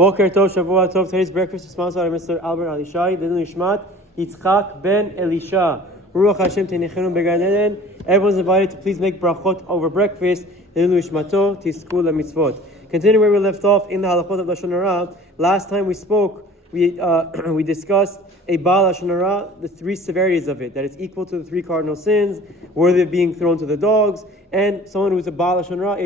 Boker Tov, Shavua Tov. Today's breakfast is sponsored by Mr. Albert Alishai. Dilun Ishmat Yitzchak Ben Elisha. Ruach Hashem Tenechenu Began Eden. Everyone's invited to please make brachot over breakfast. Dilun Ishmato Tiskul Mitzvot. Continuing where we left off in the Halachot of Lashon Hara. Last time we spoke, we discussed a Baal Lashon Hara, the three severities of it, that it's equal to the three cardinal sins, worthy of being thrown to the dogs, and someone who's a Baal Lashon Hara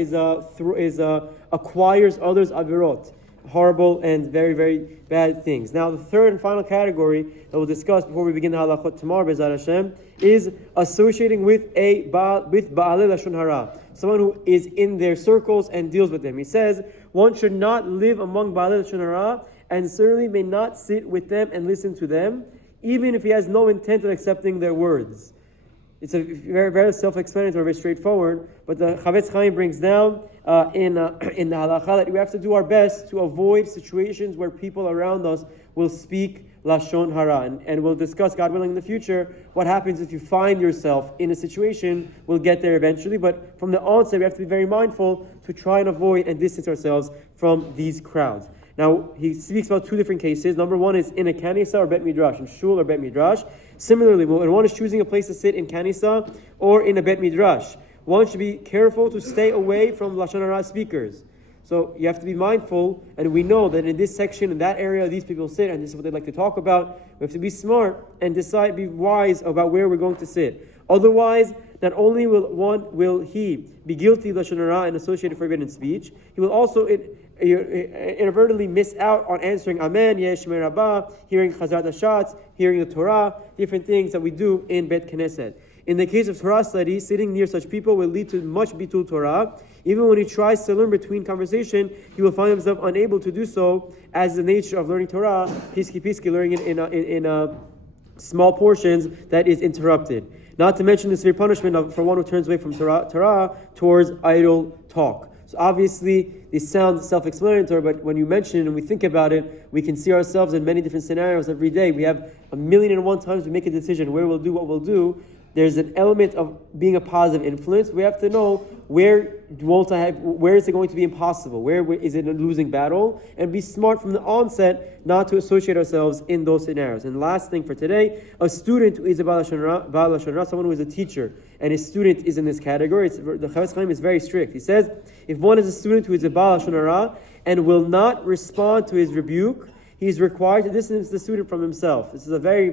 acquires others' avirot, horrible and very, very bad things. Now, the third and final category that we'll discuss before we begin the halachot tomorrow, Be'ezrat Hashem, is associating with Baale Lashon Hara, someone who is in their circles and deals with them. He says, one should not live among Baale Lashon Hara, and certainly may not sit with them and listen to them, even if he has no intent of accepting their words. It's a very, very self-explanatory, very straightforward. But the Chafetz Chaim brings down in the halacha that we have to do our best to avoid situations where people around us will speak Lashon Hara. And we'll discuss, God willing, in the future, what happens if you find yourself in a situation. We'll get there eventually. But from the onset, we have to be very mindful to try and avoid and distance ourselves from these crowds. Now, he speaks about two different cases. Number one is in a Kanissa or Bet Midrash, in Shul or Bet Midrash. Similarly, when one is choosing a place to sit in Kanissa or in a Bet Midrash, one should be careful to stay away from Lashon Hara speakers. So you have to be mindful, and we know that in this section, in that area, these people sit, and this is what they like to talk about. We have to be smart and be wise about where we're going to sit. Otherwise, not only will he be guilty of Lashon Hara and associated forbidden speech, he will also inadvertently miss out on answering Amen, Yesh Merabah, hearing Chazrat Hashatz, hearing the Torah, different things that we do in Bet Knesset. In the case of Torah study, sitting near such people will lead to much bitul Torah. Even when he tries to learn between conversation, he will find himself unable to do so, as the nature of learning Torah, piski, learning it in small portions, that is interrupted. Not to mention the severe punishment for one who turns away from Torah towards idle talk. So obviously, this sounds self-explanatory, but when you mention it and we think about it, we can see ourselves in many different scenarios every day. We have 1,000,001 times to make a decision where we'll do what we'll do. There's an element of being a positive influence. We have to know where is it going to be impossible? Where is it a losing battle? And be smart from the onset not to associate ourselves in those scenarios. And last thing for today, a student who is a Baal Lashon Hara, someone who is a teacher, and his student is in this category, the Chafetz Chaim is very strict. He says, if one is a student who is a Baal Lashon Hara and will not respond to his rebuke, he is required to distance the student from himself. This is a very,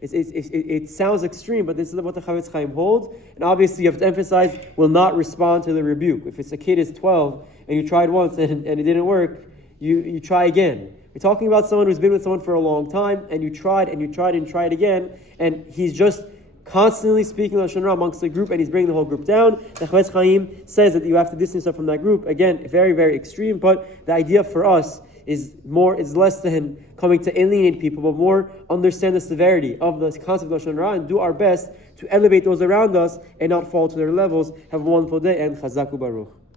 it sounds extreme, but this is what the Chafetz Chaim holds. And obviously you have to emphasize, will not respond to the rebuke. If it's a kid is 12 and you tried once and it didn't work, you try again. We're talking about someone who's been with someone for a long time, and you tried again, and he's just constantly speaking Lashon Hara amongst the group, and he's bringing the whole group down. The Chafetz Chaim says that you have to distance yourself from that group. Again, very, very extreme, but the idea for us is less than coming to alienate people, but more understand the severity of the concept of Lashon Hara and do our best to elevate those around us and not fall to their levels. Have a wonderful day, and Chazak u'Baruch.